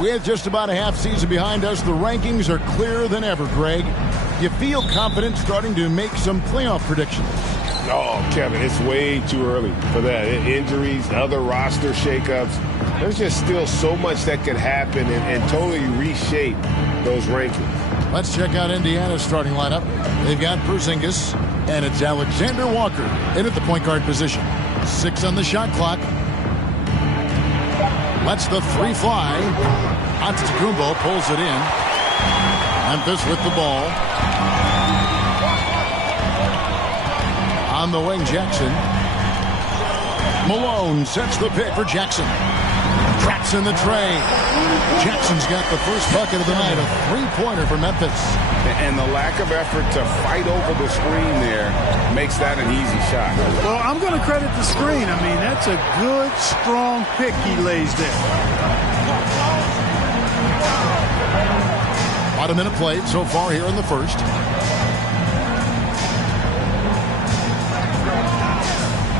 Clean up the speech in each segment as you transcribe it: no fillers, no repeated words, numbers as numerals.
With just about a half season behind us, the rankings are clearer than ever, Greg. You feel confident starting to make some playoff predictions? Oh, Kevin, it's way too early for that. Injuries, other roster shakeups. There's just still so much that could happen and totally reshape those rankings. Let's check out Indiana's starting lineup. They've got Porzingis, and it's Alexander Walker in at the point guard position. 6 on the shot clock. Lets the 3 fly. Antetokounmpo pulls it in. Memphis with the ball. On the wing, Jackson. Malone sets the pick for Jackson. Traps in the tray. Jackson's got the first bucket of the night, a 3-pointer for Memphis. And the lack of effort to fight over the screen there makes that an easy shot. Well, I'm going to credit the screen. I mean, that's a good, strong pick he lays there. About a minute played so far here in the first.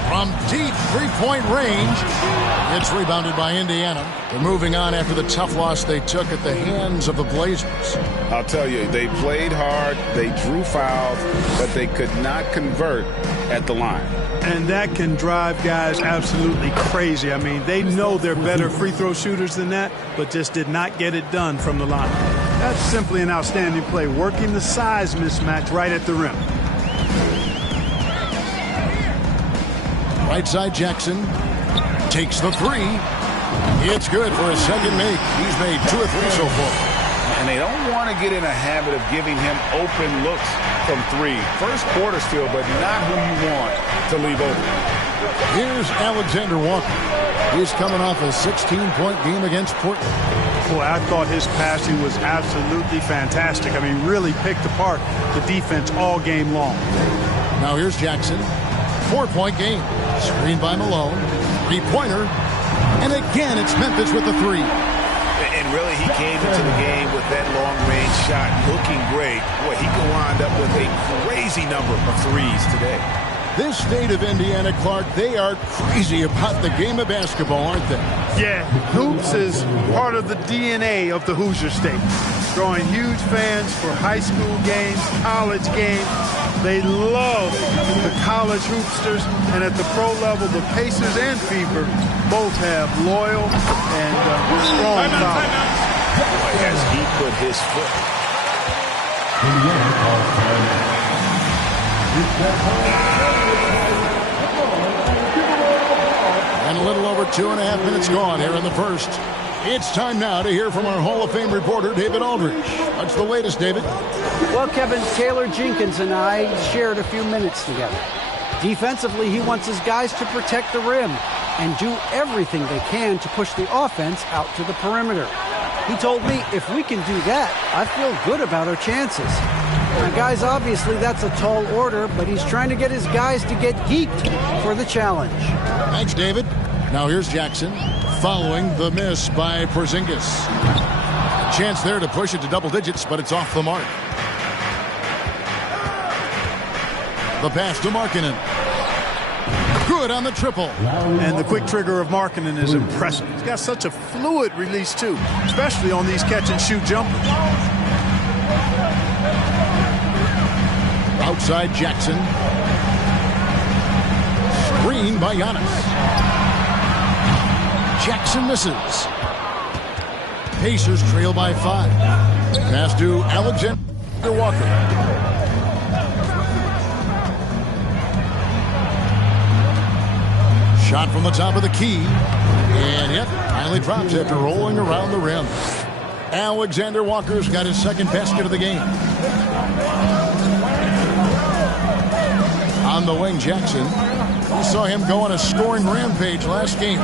From deep three-point range, it's rebounded by Indiana. They're moving on after the tough loss they took at the hands of the Blazers. I'll tell you, they played hard, they drew fouls, but they could not convert at the line. And that can drive guys absolutely crazy. I mean, they know they're better free throw shooters than that, but just did not get it done from the line. That's simply an outstanding play, working the size mismatch right at the rim. Right side, Jackson takes the 3. It's good for his second make. He's made 2 or 3 so far. And they don't want to get in a habit of giving him open looks from 3. First quarter still, but not who you want to leave open. Here's Alexander Walker. He's coming off a 16-point game against Portland. Boy, I thought his passing was absolutely fantastic. I mean, really picked apart the defense all game long. Now here's Jackson. 4-point game. Screened by Malone. 3-pointer. And again, it's Memphis with the 3. And really, he came into the game with that long-range shot looking great. Boy, he could wind up with a crazy number of 3s today. This state of Indiana, Clark, they are crazy about the game of basketball, aren't they? Yeah, hoops is part of the DNA of the Hoosier State. Drawing huge fans for high school games, college games. They love the college hoopsters, and at the pro level, the Pacers and Fever both have loyal and strong followers. Boy, as he put his foot. And a little over 2.5 minutes gone here in the first. It's time now to hear from our Hall of Fame reporter, David Aldridge. What's the latest, David? Well, Kevin, Taylor Jenkins and I shared a few minutes together. Defensively, he wants his guys to protect the rim and do everything they can to push the offense out to the perimeter. He told me if we can do that, I feel good about our chances. Now, guys, obviously that's a tall order, but he's trying to get his guys to get geeked for the challenge. Thanks, David. Now here's Jackson following the miss by Porzingis. A chance there to push it to double digits, but it's off the mark. The pass to Markkanen. Good on the triple. And the quick trigger of Markkanen is impressive. He's got such a fluid release, too, especially on these catch-and-shoot jumpers. Outside Jackson. Screen by Giannis. Jackson misses. Pacers trail by 5. Pass to Alexander Walker. Shot from the top of the key. And yep, finally drops after rolling around the rim. Alexander Walker's got his second basket of the game. On the wing, Jackson. We saw him go on a scoring rampage last game.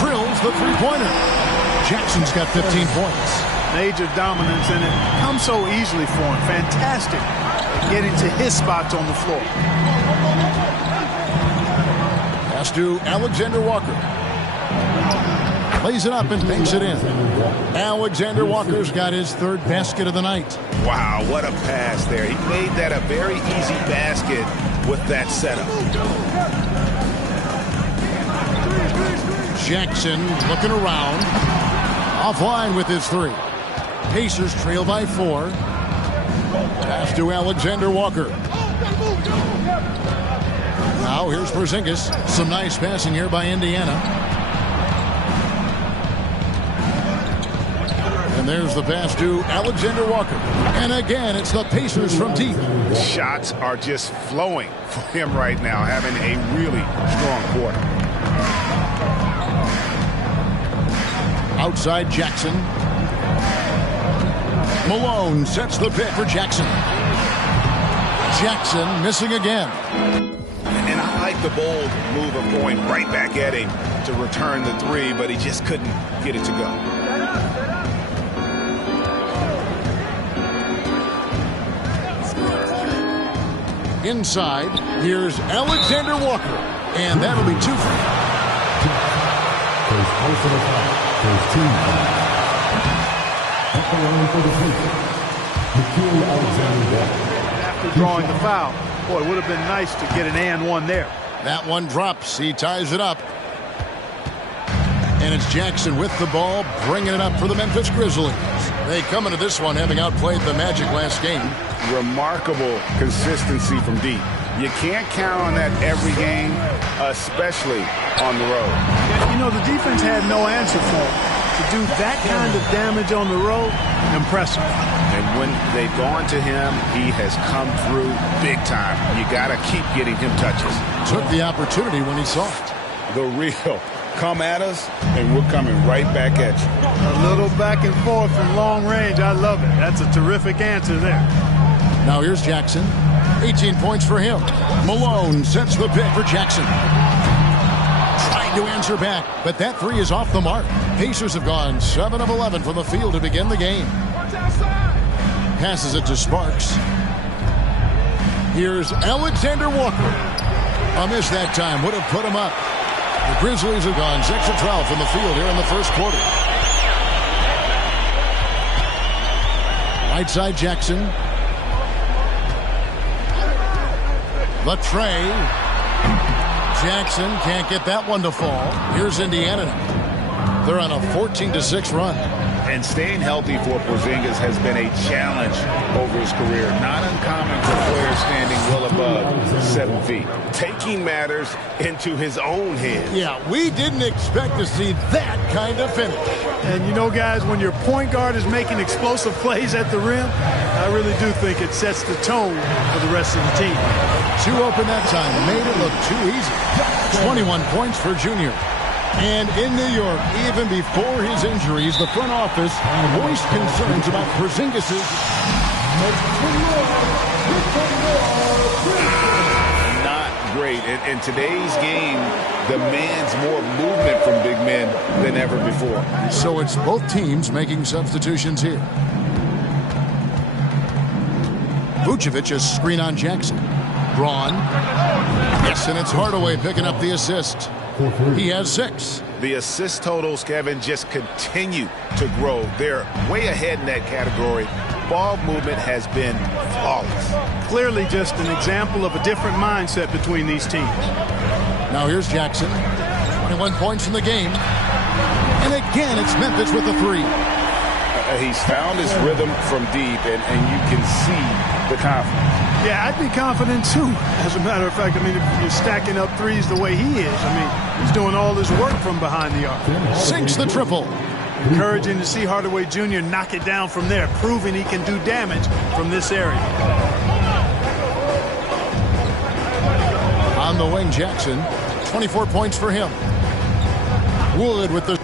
Drills the three-pointer. Jackson's got 15 points. Major dominance, and it comes so easily for him. Fantastic at getting to his spots on the floor. Pass to Alexander Walker. Plays it up and banks it in. Alexander Walker's got his third basket of the night. Wow, what a pass there. He made that a very easy basket with that setup. Jackson looking around. Offline with his three. Pacers trail by 4. Pass to Alexander Walker. Now here's Porzingis. Some nice passing here by Indiana. And there's the pass to Alexander Walker. And again, it's the Pacers from deep. Shots are just flowing for him right now, having a really strong quarter. Outside Jackson. Malone sets the pick for Jackson. Jackson missing again. And I like the bold move of going right back at him to return the three, but he just couldn't get it to go. Inside, here's Alexander Walker. And that'll be 2 for him. After drawing the foul, boy, it would have been nice to get an and one there. That one drops. He ties it up. And it's Jackson with the ball, bringing it up for the Memphis Grizzlies. They come into this one having outplayed the Magic last game. Remarkable consistency from deep. You can't count on that every game, especially on the road. You know, the defense had no answer for him. To do that kind of damage on the road, impressive. And when they've gone to him, he has come through big time. You got to keep getting him touches. Took the opportunity when he saw it. The real come at us, and we're coming right back at you. A little back and forth from long range. I love it. That's a terrific answer there. Now here's Jackson. 18 points for him. Malone sets the pick for Jackson. Trying to answer back, but that three is off the mark. Pacers have gone 7 of 11 from the field to begin the game. Passes it to Sparks. Here's Alexander Walker. A miss that time would have put him up. The Grizzlies have gone 6 of 12 from the field here in the first quarter. Right side Jackson. The tray. Jackson can't get that one to fall. Here's Indiana now. They're on a 14-6 run. And staying healthy for Porzingis has been a challenge over his career. Not uncommon for players standing well above 7 feet. Taking matters into his own hands. Yeah, we didn't expect to see that kind of finish. And you know, guys, when your point guard is making explosive plays at the rim, I really do think it sets the tone for the rest of the team. Too open that time. Made it look too easy. 21 points for Junior. And in New York, even before his injuries, the front office voiced concerns about Porzingis'. Not great. In today's game, demands more movement from big men than ever before. So it's both teams making substitutions here. Vucevic is screen on Jackson. Braun. Yes, and it's Hardaway picking up the assist. He has 6. The assist totals, Kevin, just continue to grow. They're way ahead in that category. Ball movement has been flawless. Clearly just an example of a different mindset between these teams. Now here's Jackson. 21 points in the game. And again, it's Memphis with the 3. He's found his rhythm from deep, and you can see the confidence. Yeah, I'd be confident, too. As a matter of fact, I mean, if you're stacking up threes the way he is, I mean, he's doing all this work from behind the arc. Sinks the triple. Encouraging to see Hardaway Jr. knock it down from there, proving he can do damage from this area. On the wing, Jackson. 24 points for him. Wood with the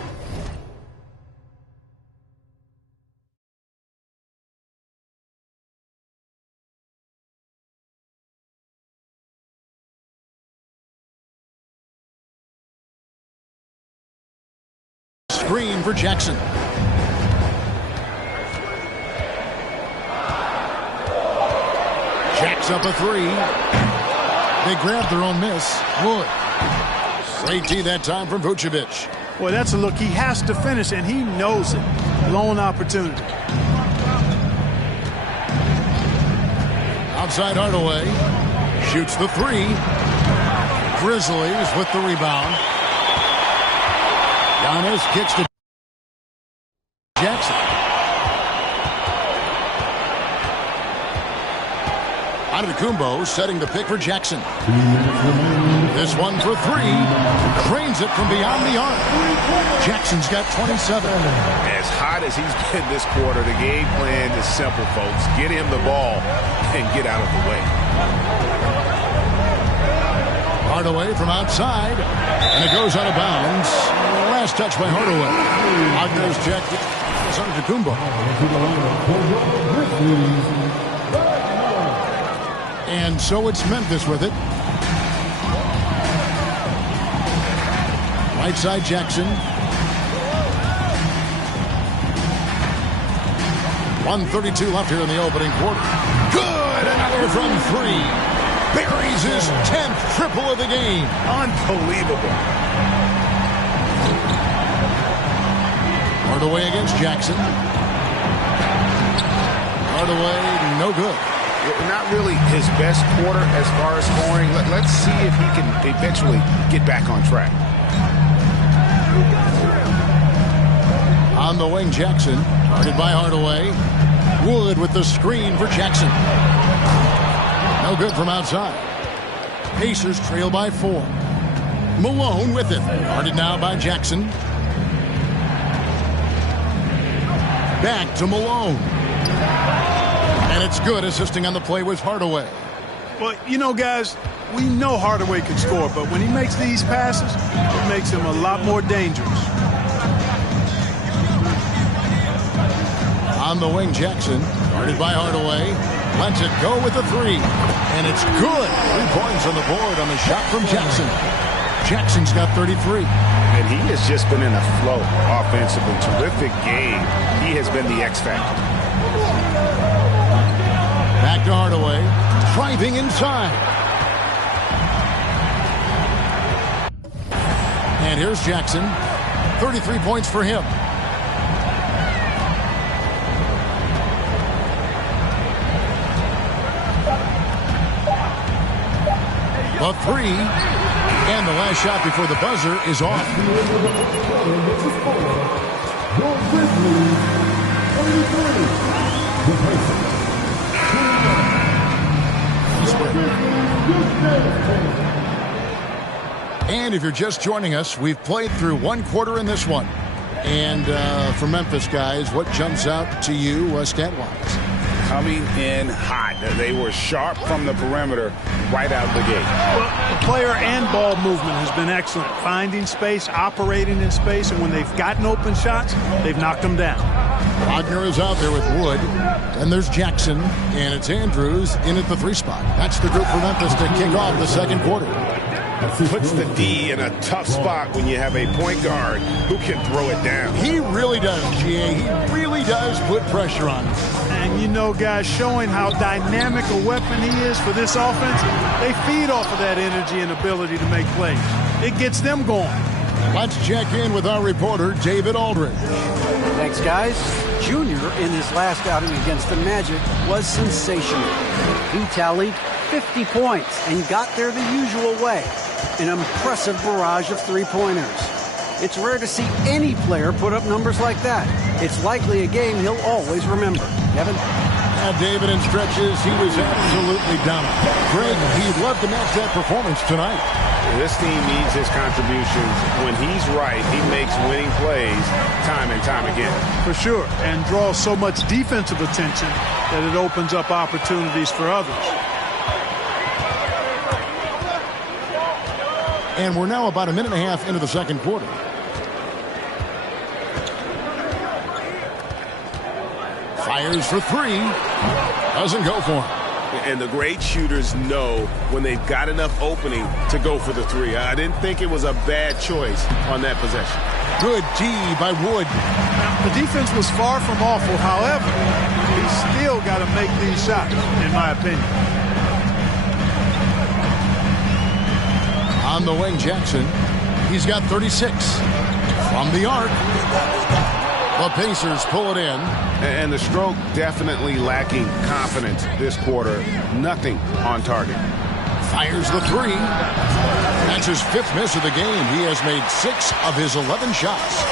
screen for Jackson. Jacks up a 3. They grab their own miss. Wood. Straight D that time from Vucevic. Boy, that's a look he has to finish, and he knows it. Blown opportunity. Outside Hardaway. Shoots the 3. Grizzlies with the rebound. Giannis kicks the Jackson. Antetokounmpo setting the pick for Jackson. This one for three. Cranes it from beyond the arc. Jackson's got 27. As hot as he's been this quarter, the game plan is simple, folks. Get him the ball and get out of the way. Hardaway from outside, and it goes out of bounds. Last touch by Hardaway. Wagner's checked. It's Antetokounmpo. And so it's Memphis with it. Right side Jackson. 1:32 left here in the opening quarter. Good! Another from three. Buries his 10th triple of the game. Unbelievable. Hardaway against Jackson. Hardaway, no good. Not really his best quarter as far as scoring. Let's see if he can eventually get back on track. On the wing, Jackson. Guarded by Hardaway. Wood with the screen for Jackson. No good from outside. Pacers trail by 4. Malone with it. Guarded now by Jackson. Back to Malone. And it's good. Assisting on the play was Hardaway. Well, you know, guys, we know Hardaway can score, but when he makes these passes, it makes him a lot more dangerous. On the wing, Jackson. Guarded by Hardaway. Lets it go with the three. And it's good. 3 points on the board on the shot from Jackson. Jackson's got 33. And he has just been in a flow offensively. Terrific game. He has been the X factor. Back to Hardaway. Driving inside. And here's Jackson. 33 points for him. The three. And the last shot before the buzzer is off. And if you're just joining us, we've played through 1 quarter in this one. And for Memphis, guys, what jumps out to you stat-wise? Coming in hot. They were sharp from the perimeter right out the gate. Well, the player and ball movement has been excellent. Finding space, operating in space, and when they've gotten open shots, they've knocked them down. Wagner is out there with Wood. And there's Jackson. And it's Andrews in at the 3 spot. That's the group for Memphis to kick off the second quarter. Puts the D in a tough spot when you have a point guard who can throw it down. He really does, GA. He really does put pressure on him. And you know, guys, showing how dynamic a weapon he is for this offense, they feed off of that energy and ability to make plays. It gets them going. Let's check in with our reporter, David Aldridge. Thanks, guys. Junior, in his last outing against the Magic, was sensational. He tallied 50 points and got there the usual way. An impressive barrage of three-pointers. It's rare to see any player put up numbers like that. It's likely a game he'll always remember. Kevin? David, in stretches, he was absolutely dominant. Greg, he'd love to match that performance tonight. This team needs his contributions. When he's right, he makes winning plays time and time again. For sure, and draws so much defensive attention that it opens up opportunities for others. And we're now about a minute and a half into the second quarter. Fires for 3. Doesn't go for him. And the great shooters know when they've got enough opening to go for the 3. I didn't think it was a bad choice on that possession. Good D by Wood. The defense was far from awful. However, he's still got to make these shots, in my opinion. On the wing, Jackson. He's got 36. From the arc. The Pacers pull it in. And the stroke definitely lacking confidence this quarter. Nothing on target. Fires the 3. That's his 5th miss of the game. He has made 6 of his 11 shots.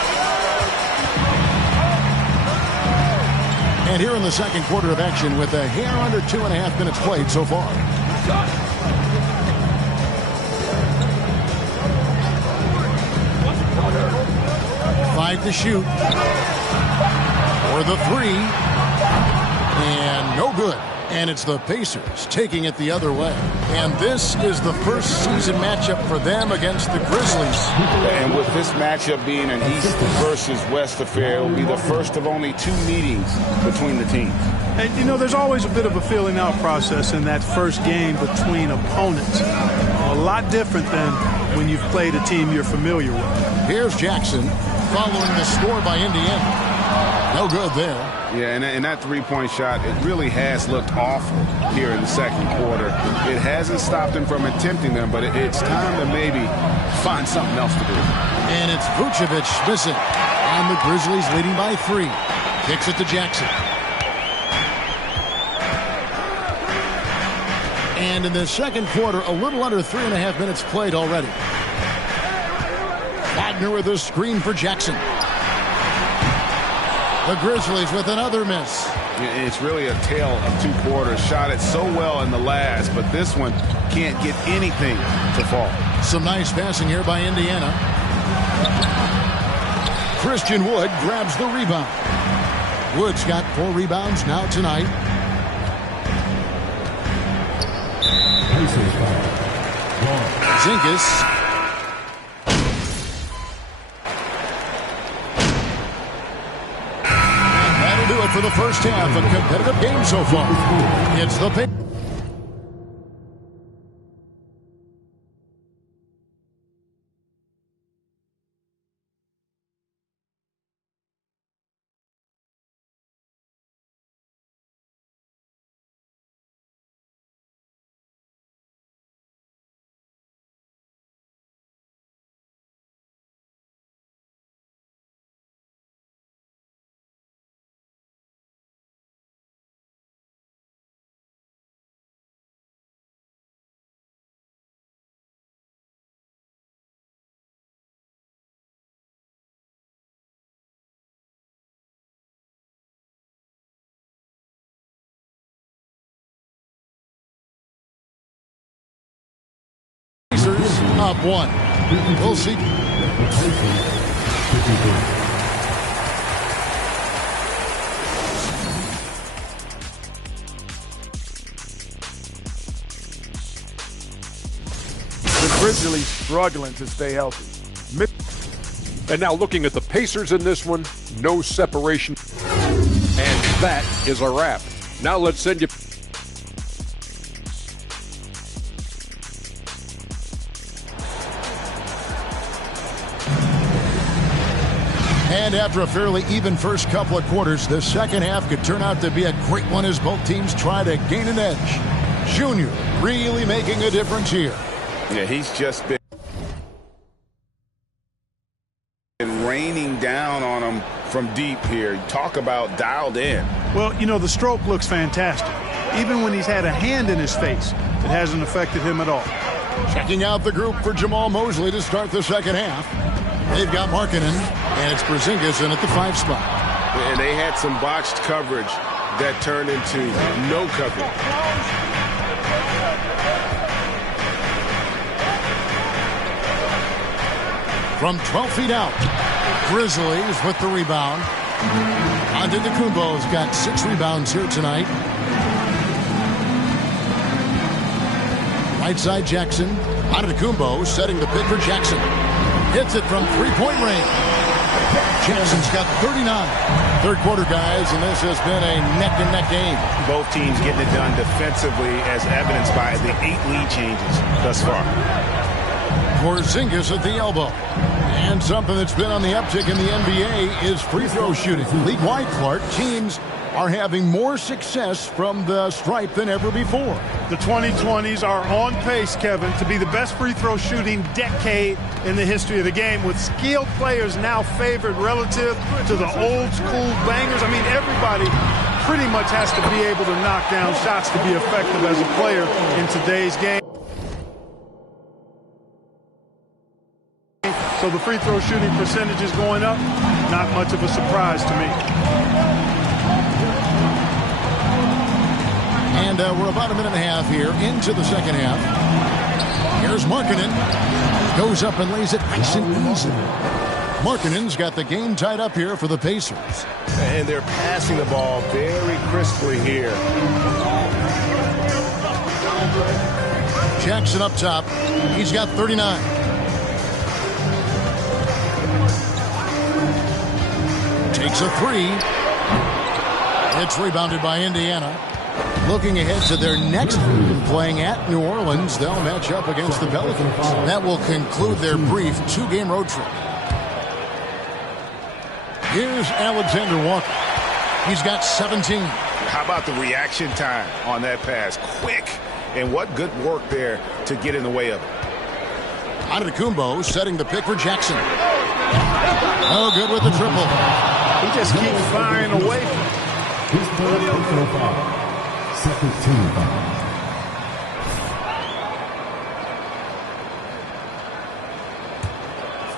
And here in the second quarter of action with a hair under 2.5 minutes played so far. Five to shoot. For the three. And no good. And it's the Pacers taking it the other way. And this is the first season matchup for them against the Grizzlies. And with this matchup being an East versus West affair, it will be the first of only 2 meetings between the teams. And, you know, there's always a bit of a feeling out process in that first game between opponents. A lot different than when you've played a team you're familiar with. Here's Jackson following the score by Indiana. No good there. Yeah, and that three-point shot, it really has looked awful here in the second quarter. It hasn't stopped him from attempting them, but it's time to maybe find something else to do. And it's Vucevic missing. And the Grizzlies leading by 3. Kicks it to Jackson. And in the second quarter, a little under 3.5 minutes played already. Wagner with a screen for Jackson. The Grizzlies with another miss. It's really a tale of 2 quarters. Shot it so well in the last, but this one can't get anything to fall. Some nice passing here by Indiana. Christian Wood grabs the rebound. Wood's got 4 rebounds now tonight. Zingas. Do it for the first half. A competitive game so far. It's the pick. Up 1. We'll see. The Grizzlies struggling to stay healthy. And now looking at the Pacers in this one, no separation. And that is a wrap. Now let's send you. And after a fairly even first couple of quarters, the second half could turn out to be a great one as both teams try to gain an edge. Junior really making a difference here. Yeah, he's just been raining down on him from deep here. Talk about dialed in. Well, you know, the stroke looks fantastic. Even when he's had a hand in his face, it hasn't affected him at all. Checking out the group for Jamal Mosley to start the second half. They've got Markkanen, and it's Porzingis in at the 5 spot. And they had some botched coverage that turned into no coverage. From 12 feet out, Grizzlies with the rebound. Antetokounmpo's got 6 rebounds here tonight. Right side Jackson. Antetokounmpo setting the pick for Jackson. Hits it from 3-point range. Jackson's got 39. Third quarter, guys, and this has been a neck-and-neck game. Both teams getting it done defensively as evidenced by the 8 lead changes thus far. Porzingis at the elbow. And something that's been on the uptick in the NBA is free throw shooting. League-wide, Clark, teams are having more success from the stripe than ever before. The 2020s are on pace, Kevin, to be the best free throw shooting decade in the history of the game, with skilled players now favored relative to the old school bangers. I mean, everybody pretty much has to be able to knock down shots to be effective as a player in today's game. So the free throw shooting percentage is going up. Not much of a surprise to me. And we're about a minute and a half here into the second half. Here's Markkanen. Goes up and lays it nice and easy. Markkanen's got the game tied up here for the Pacers. And they're passing the ball very crisply here. Jackson up top. He's got 39. Takes a three. It's rebounded by Indiana. Looking ahead to their next game, playing at New Orleans, they'll match up against the Pelicans. That will conclude their brief two-game road trip. Here's Alexander Walker. He's got 17. How about the reaction time on that pass? Quick. And what good work there to get in the way of it. Antetokounmpo setting the pick for Jackson. Oh, good with the triple. He just keeps firing away. Second team foul.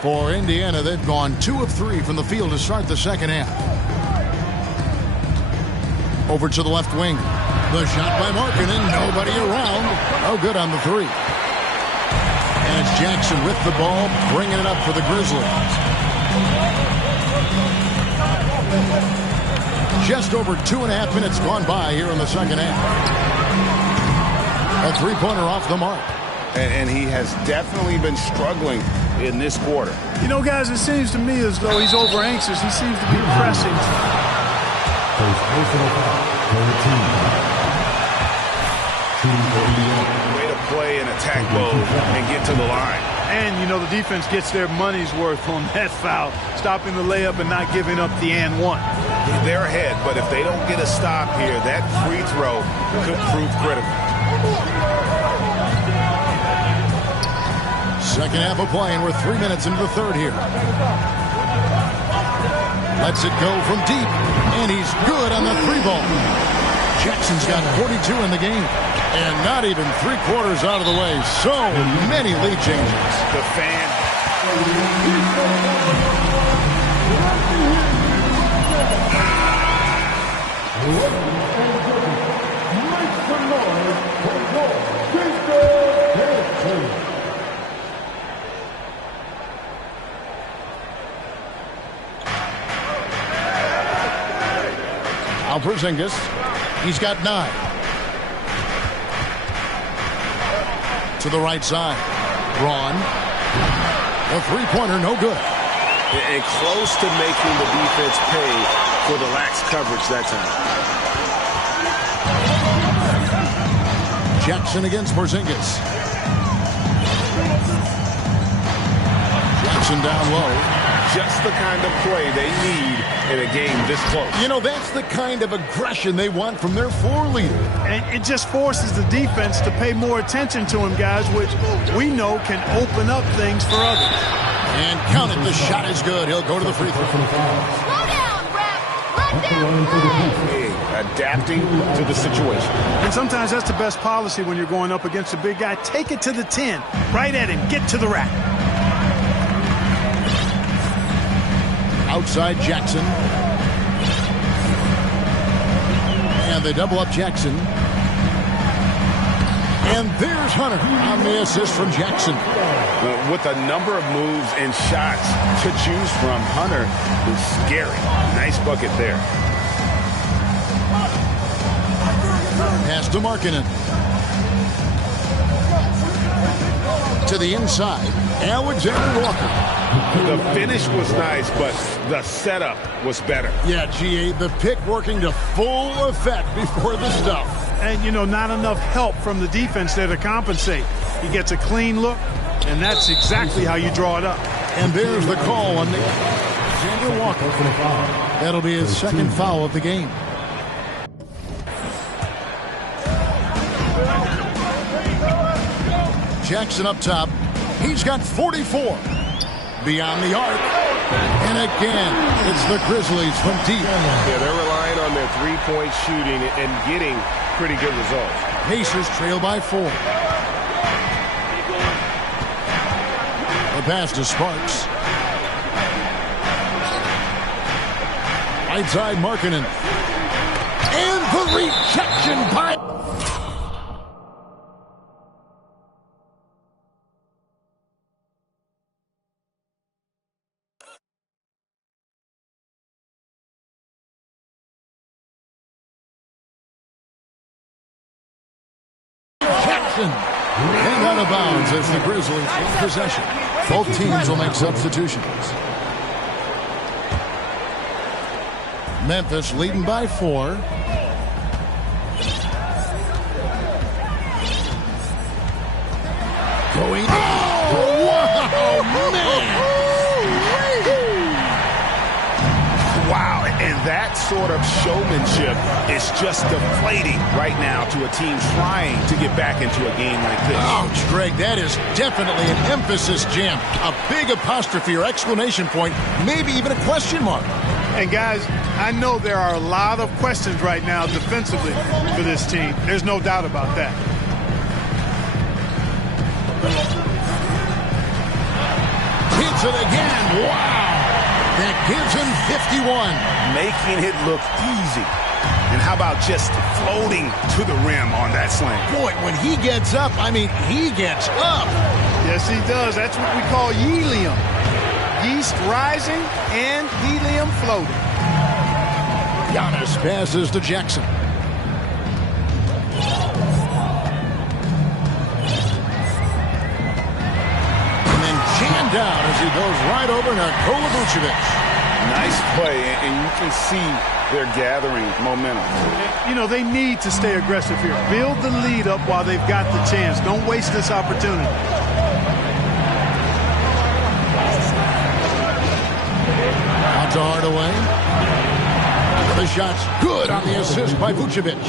For Indiana, they've gone 2 of 3 from the field to start the second half. Over to the left wing. The shot by Markkanen. Nobody around. Oh, good on the three. And it's Jackson with the ball, bringing it up for the Grizzlies. Just over 2.5 minutes gone by here in the second half. A three-pointer off the mark. And he has definitely been struggling in this quarter. You know, guys, it seems to me as though he's over anxious. He seems to be pressing. Way to play in attack mode and get to the line. And, you know, the defense gets their money's worth on that foul, stopping the layup and not giving up the and one. They're ahead, but if they don't get a stop here, that free throw could prove critical. Second half of play, and we're 3 minutes into the third here. Lets it go from deep, and he's good on the three ball. Jackson's got 42 in the game, and not even 3/4 out of the way. So many lead changes. The fan. Porzingis, he's got 9. To the right side. Braun. A three-pointer, no good. And close to making the defense pay for the lax coverage that time. Jackson against Porzingis. Jackson down low. Just the kind of play they need in a game this close. You know, that's the kind of aggression they want from their floor leader. And it just forces the defense to pay more attention to him, guys, which we know can open up things for others. And count it, the shot is good. He'll go to the free throw. Slow down, ref. Let them play. Adapting to the situation. And sometimes that's the best policy when you're going up against a big guy. Take it to the 10. Right at him. Get to the rack. Outside Jackson. And they double up Jackson. And there's Hunter on the assist from Jackson. With a number of moves and shots to choose from, Hunter is scary. Nice bucket there. Pass to Markkanen. To the inside, Alexander Walker. The finish was nice, but the setup was better. Yeah, GA, the pick working to full effect before the stuff. And, you know, not enough help from the defense there to compensate. He gets a clean look, and that's exactly how you draw it up. And there's the call on Alexander Walker. That'll be his second foul of the game. Jackson up top. He's got 44. Beyond the arc. And again, it's the Grizzlies from deep. Yeah, they're relying on their three-point shooting and getting pretty good results. Pacers trail by 4. The pass to Sparks. Right side Markkanen. And the rejection by Jackson. And out of bounds as the Grizzlies take possession. Both teams will make substitutions. Memphis leading by 4. Going. Oh, wow, man. Wow, and that sort of showmanship is just deflating right now to a team trying to get back into a game like this. Ouch, Greg, that is definitely an emphasis jam. A big apostrophe or exclamation point, maybe even a question mark. And guys, I know there are a lot of questions right now defensively for this team. There's no doubt about that. Hits it again. Wow. That gives him 51. Making it look easy. And how about just floating to the rim on that slam? Boy, when he gets up, I mean, he gets up. Yes, he does. That's what we call helium. Yeast rising and helium floating. Giannis passes to Jackson. And then jammed down as he goes right over Nikola Vucevic. Nice play, and you can see they're gathering momentum. You know, they need to stay aggressive here. Build the lead up while they've got the chance. Don't waste this opportunity. Out to Hardaway. The shot's good on the assist by Vucevic.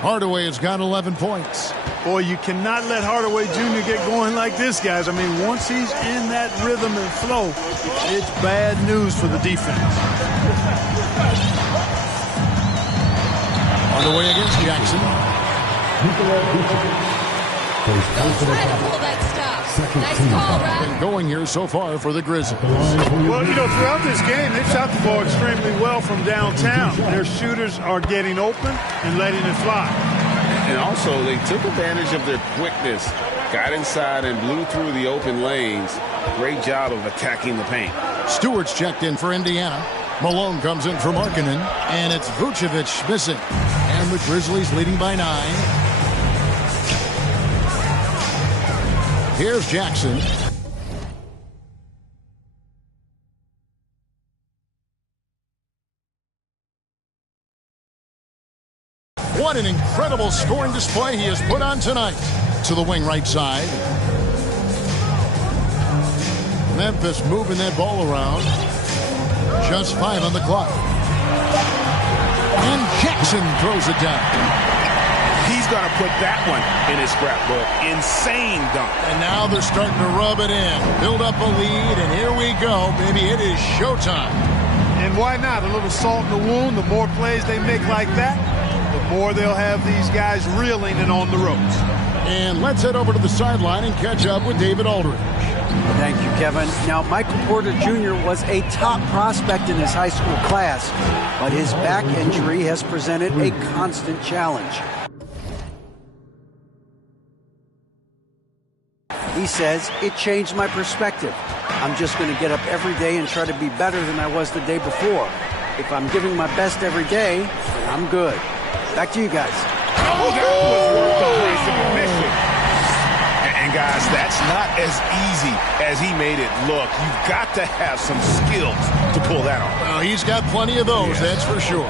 Hardaway has got 11 points. Boy, you cannot let Hardaway Jr. get going like this, guys. I mean, once he's in that rhythm and flow, it's bad news for the defense. Hardaway against Jackson. Don't try to pull that stop. Nice call, Rap. Been going here so far for the Grizzlies. Well, you know, throughout this game, they've shot the ball extremely well from downtown. Their shooters are getting open and letting it fly. And also, they took advantage of their quickness, got inside and blew through the open lanes. Great job of attacking the paint. Stewart's checked in for Indiana. Malone comes in for Markkanen, and it's Vucevic missing. And the Grizzlies leading by 9. Here's Jackson. What an incredible scoring display he has put on tonight. To the wing right side. Memphis moving that ball around. Just 5 on the clock. And Jackson throws it down. He's going to put that one in his scrapbook. Insane dunk. And now they're starting to rub it in. Build up a lead, and here we go, baby. It is showtime. And why not? A little salt in the wound. The more plays they make like that, the more they'll have these guys reeling and on the ropes. And let's head over to the sideline and catch up with David Aldridge. Thank you, Kevin. Now, Michael Porter Jr. was a top prospect in his high school class, but his back injury has presented a constant challenge. He says, it changed my perspective. I'm just going to get up every day and try to be better than I was the day before. If I'm giving my best every day, then I'm good. Back to you guys. Oh, that was worth the place of admission. And guys, that's not as easy as he made it look. You've got to have some skills to pull that off. Well, he's got plenty of those, that's for sure.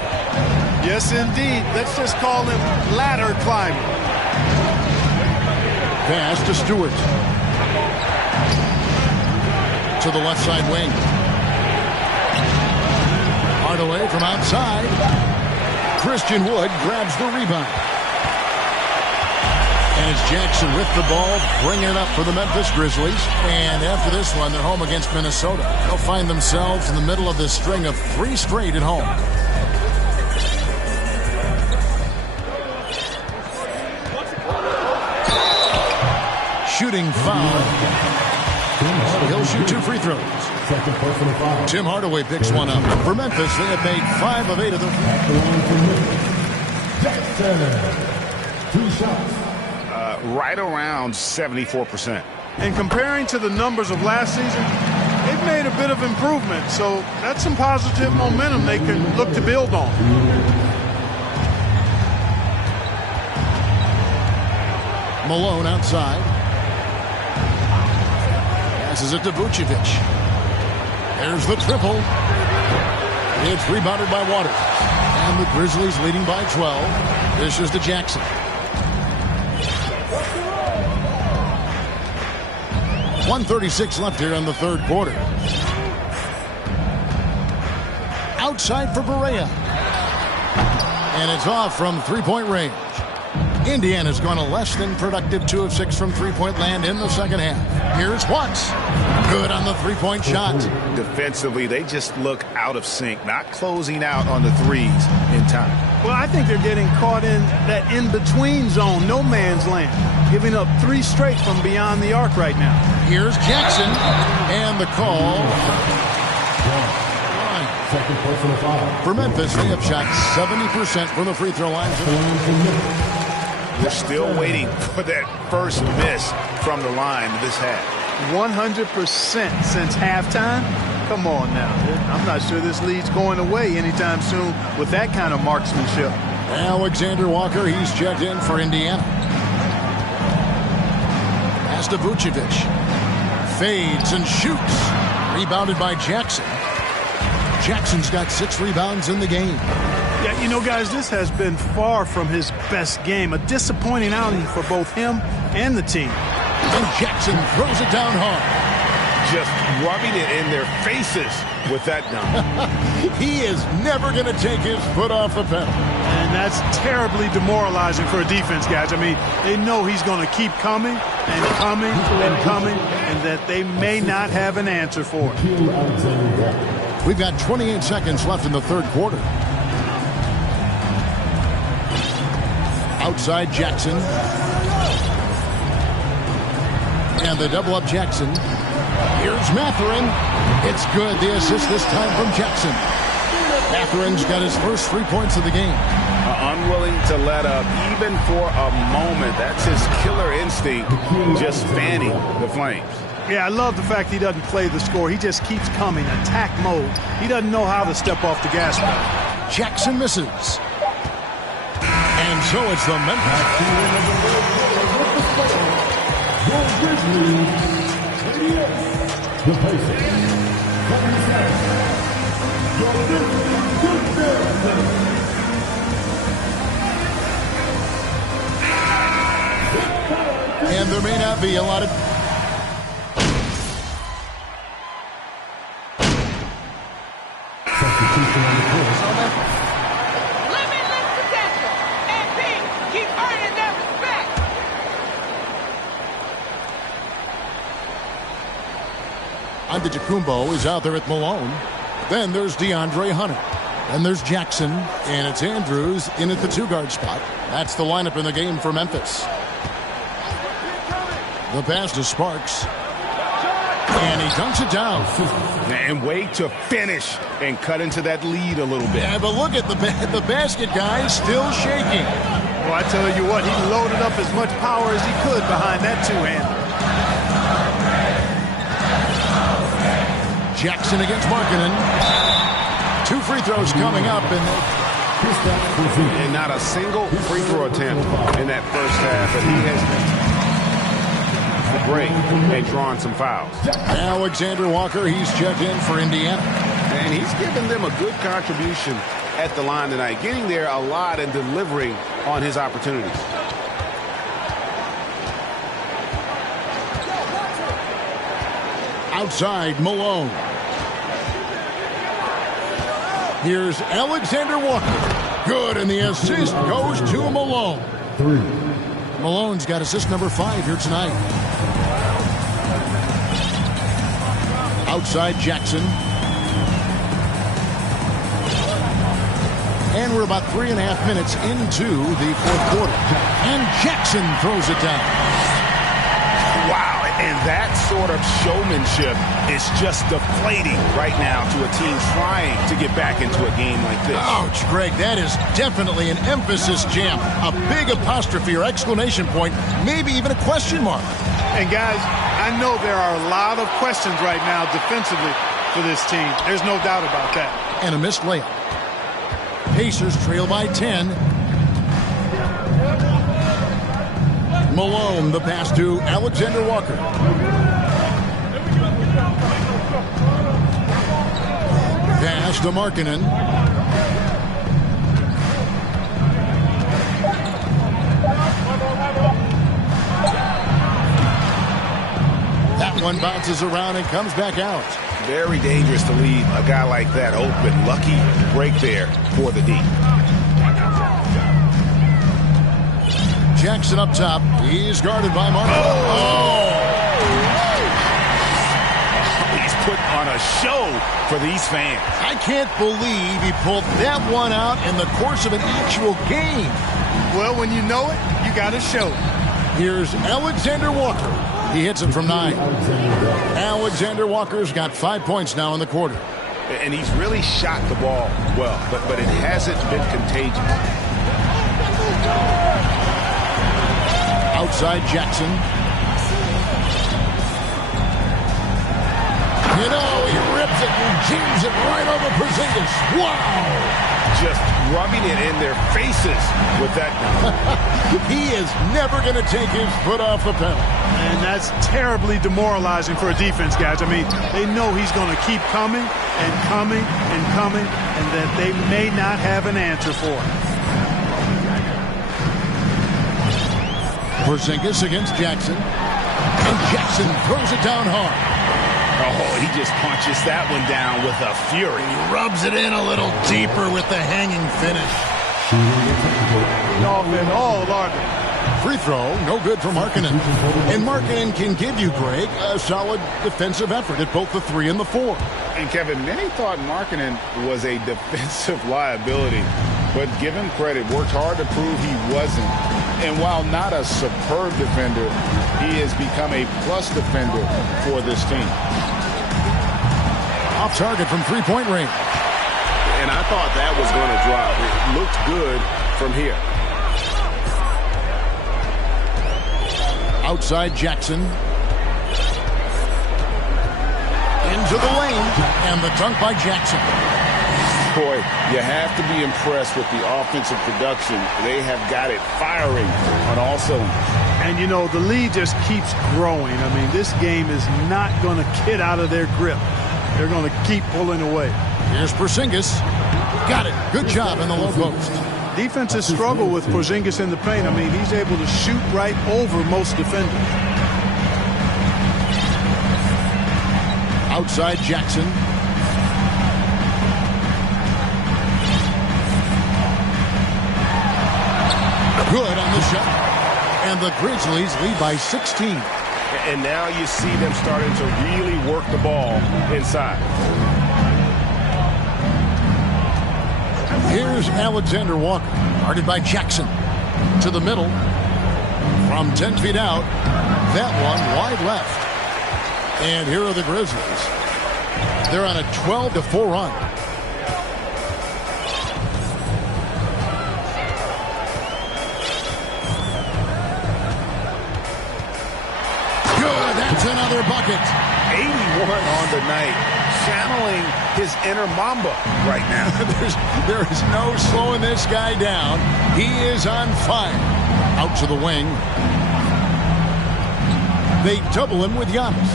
Yes, indeed. Let's just call him ladder climbing. Pass to Stewart. To the left side wing. Hardaway from outside. Christian Wood grabs the rebound. And it's Jackson with the ball, bringing it up for the Memphis Grizzlies. And after this one, they're home against Minnesota. They'll find themselves in the middle of this string of 3 straight at home. Shooting foul. He'll shoot 2 free throws. Tim Hardaway picks one up. For Memphis, they have made 5 of 8 of them. Right around 74%. And comparing to the numbers of last season, they've made a bit of improvement. So that's some positive momentum they can look to build on. Malone outside. Passes it to Vucevic. There's the triple. It's rebounded by Waters. And the Grizzlies leading by 12. This is to Jackson. .136 left here in the third quarter. Outside for Barea. And it's off from three-point range. Indiana's gone a less than productive 2 of 6 from three-point land in the second half. Here's Watts. Good on the three-point shot. Defensively, they just look out of sync, not closing out on the threes in time. Well, I think they're getting caught in that in-between zone, no man's land, giving up 3 straight from beyond the arc right now. Here's Jackson, and the call. Second personal foul. For Memphis, they have shot 70% from the free throw line. We're still waiting for that first miss from the line this half. 100% since halftime? Come on now. I'm not sure this lead's going away anytime soon with that kind of marksmanship. Alexander Walker, he's checked in for Indiana. Pass to Vucevic. Fades and shoots. Rebounded by Jackson. Jackson's got 6 rebounds in the game. Yeah, you know, guys, this has been far from his best game. A disappointing outing for both him and the team. And Jackson throws it down hard. Just rubbing it in their faces with that dunk. He is never going to take his foot off the pedal. And that's terribly demoralizing for a defense, guys. I mean, they know he's going to keep coming and coming and coming, and that they may not have an answer for it. We've got 28 seconds left in the third quarter. Outside Jackson. And they double up Jackson. Here's Mathurin. It's good. The assist this time from Jackson. Mathurin's got his first 3 points of the game. Unwilling to let up even for a moment. That's his killer instinct, just fanning the flames. Yeah, I love the fact he doesn't play the score. He just keeps coming, attack mode. He doesn't know how to step off the gas pedal. Jackson misses. And so it's the And there may not be a lot of... Limitless potential. And keep earning that respect. Antetokounmpo is out there at Malone. Then there's DeAndre Hunter. And there's Jackson. And it's Andrews in at the 2-guard spot. That's the lineup in the game for Memphis. The pass to Sparks. And he dunks it down. And wait to finish and cut into that lead a little bit. Yeah, but look at the basket, guys, still shaking. Well, I tell you what, he loaded up as much power as he could behind that two-hander. Jackson against Markkanen. 2 free throws coming up. And not a single free throw attempt in that first half. But he has break and drawn some fouls. Alexander Walker, he's checked in for Indiana. And he's given them a good contribution at the line tonight, getting there a lot and delivering on his opportunities. Outside, Malone. Here's Alexander Walker. Good, and the assist goes to Malone. 3. Malone's got assist number 5 here tonight. Outside Jackson. And we're about 3.5 minutes into the fourth quarter. And Jackson throws it down. Wow, and that sort of showmanship is just deflating right now to a team trying to get back into a game like this. Ouch, Greg, that is definitely an emphasis jam. A big apostrophe or exclamation point, maybe even a question mark. And guys, I know there are a lot of questions right now defensively for this team. There's no doubt about that. And a missed layup. Pacers trail by 10. Malone, the pass to Alexander Walker. Pass to Markkanen. That one bounces around and comes back out. Very dangerous to leave a guy like that open. Lucky break there for the D. Jackson up top. He's guarded by Markkanen. Oh! He's put on a show for these fans. I can't believe he pulled that one out in the course of an actual game. Well, when you know it, you got to show it. Here's Alexander Walker. He hits it from 9. Alexander Walker's got 5 points now in the quarter. And he's really shot the ball well, but it hasn't been contagious. Outside Jackson. You know, he rips it and jams it right over Porzingis. Wow! Just rubbing it in their faces with that. He is never going to take his foot off the pedal. And that's terribly demoralizing for a defense, guys. I mean, they know he's going to keep coming and coming and coming, and that they may not have an answer for it. Porzingis against Jackson. And Jackson throws it down hard. Oh, he just punches that one down with a fury. He rubs it in a little deeper with the hanging finish. Free throw, no good for Markkanen. And Markkanen can give you, Greg, a solid defensive effort at both the 3 and the 4. And Kevin, many thought Markkanen was a defensive liability, but give him credit, worked hard to prove he wasn't. And while not a superb defender, he has become a plus defender for this team. Off target from three-point range. And I thought that was going to drop. It looked good from here. Outside Jackson. Into the lane. And the dunk by Jackson. Boy, you have to be impressed with the offensive production. They have got it firing on all cylinders. And, you know, the lead just keeps growing. I mean, this game is not going to get out of their grip. They're going to keep pulling away. Here's Porzingis. Got it. Good job in the low post. Defenses struggle with Porzingis in the paint. I mean, he's able to shoot right over most defenders. Outside Jackson. Good on the shot. And the Grizzlies lead by 16. And now you see them starting to really work the ball inside. Here's Alexander Walker, guarded by Jackson. To the middle. From 10 feet out. That one wide left. And here are the Grizzlies. They're on a 12-4 run. That's another bucket. 81 on the night. Channeling his inner Mamba right now. There is no slowing this guy down. He is on fire. Out to the wing. They double him with Giannis.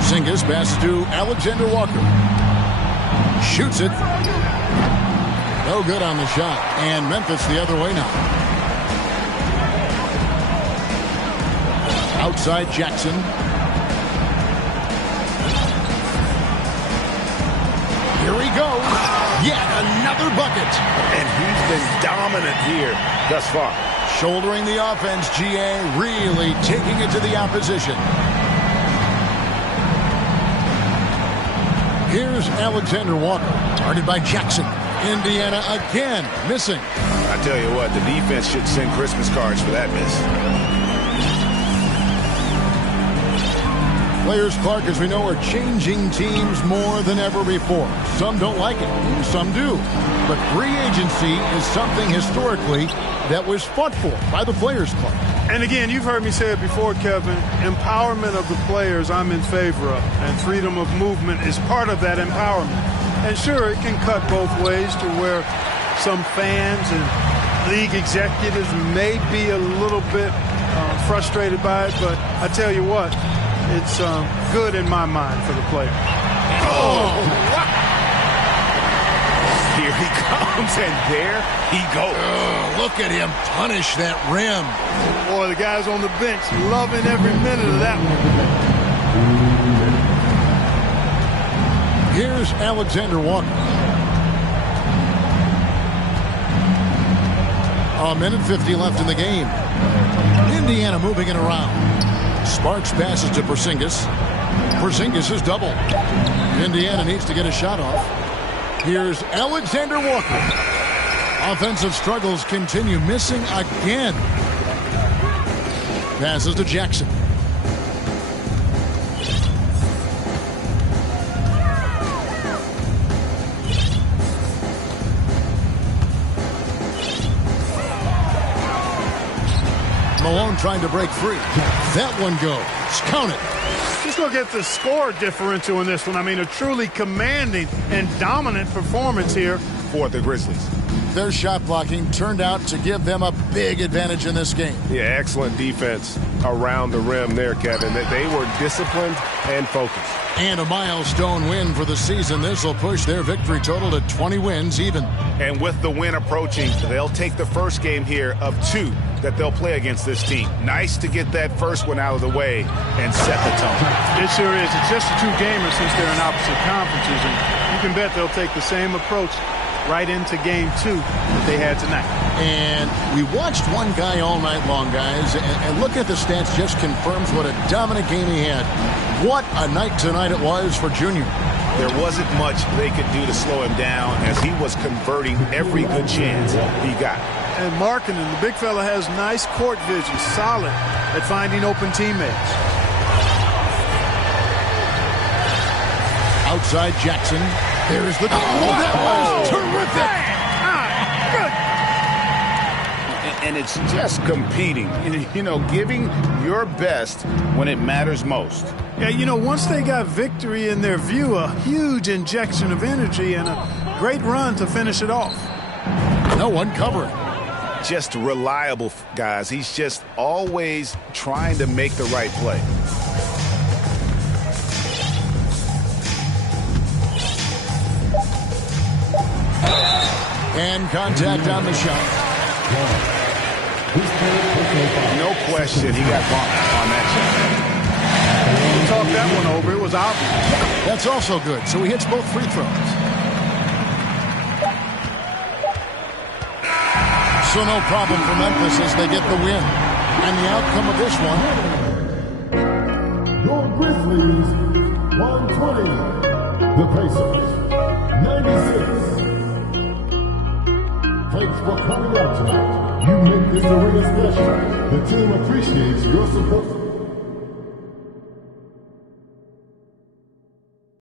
Porzingis passes to Alexander Walker. Shoots it. No good on the shot. And Memphis the other way now. Outside Jackson. Here he goes. Yet another bucket. And he's been dominant here thus far. Shouldering the offense, GA, really taking it to the opposition. Here's Alexander Walker, guarded by Jackson. Indiana again missing. I tell you what, the defense should send Christmas cards for that miss. Players, Clark, as we know, are changing teams more than ever before. Some don't like it, some do. But free agency is something historically that was fought for by the Players Club. And again, you've heard me say it before, Kevin, empowerment of the players I'm in favor of. And freedom of movement is part of that empowerment. And sure, it can cut both ways to where some fans and league executives may be a little bit frustrated by it, but I tell you what, it's good in my mind for the player. Oh, wow. Here he comes, and there he goes. Oh, look at him punish that rim. Boy, the guys on the bench loving every minute of that one. Here's Alexander Walker. A minute 50 left in the game. Indiana moving it around. Sparks passes to Porzingis. Porzingis is double. Indiana needs to get a shot off. Here's Alexander Walker. Offensive struggles continue, missing again. Passes to Jackson. Malone trying to break free. That one goes. Count it. Just look at the score differential in this one. I mean, a truly commanding and dominant performance here for the Grizzlies. Their shot blocking turned out to give them a big advantage in this game. Yeah, excellent defense around the rim there, Kevin. They were disciplined and focused. And a milestone win for the season. This will push their victory total to 20 wins even. And with the win approaching, they'll take the first game here of 2 that they'll play against this team. Nice to get that first one out of the way and set the tone. It sure is. It's just a 2-gamer since they're in opposite conferences, and you can bet they'll take the same approach right into game 2 that they had tonight. And we watched one guy all night long, guys, and look at the stats, just confirms what a dominant game he had. What a night tonight it was for Junior. There wasn't much they could do to slow him down as he was converting every good chance he got. And Markkanen, the big fella, has nice court vision, solid at finding open teammates. Outside Jackson. There's the... Oh, that was terrific! And it's just competing, you know, giving your best when it matters most. Yeah, you know, once they got victory in their view, a huge injection of energy and a great run to finish it off. No one covering. Just reliable, guys. He's just always trying to make the right play. And contact on the shot. No question, he got bumped on that shot. He talked that one over. It was obvious. That's also good. So he hits both free throws. So no problem for Memphis as they get the win. And the outcome of this one. Your Grizzlies, 120. The Pacers, 96. Thanks for coming out tonight. You make this arena special. The team appreciates your support.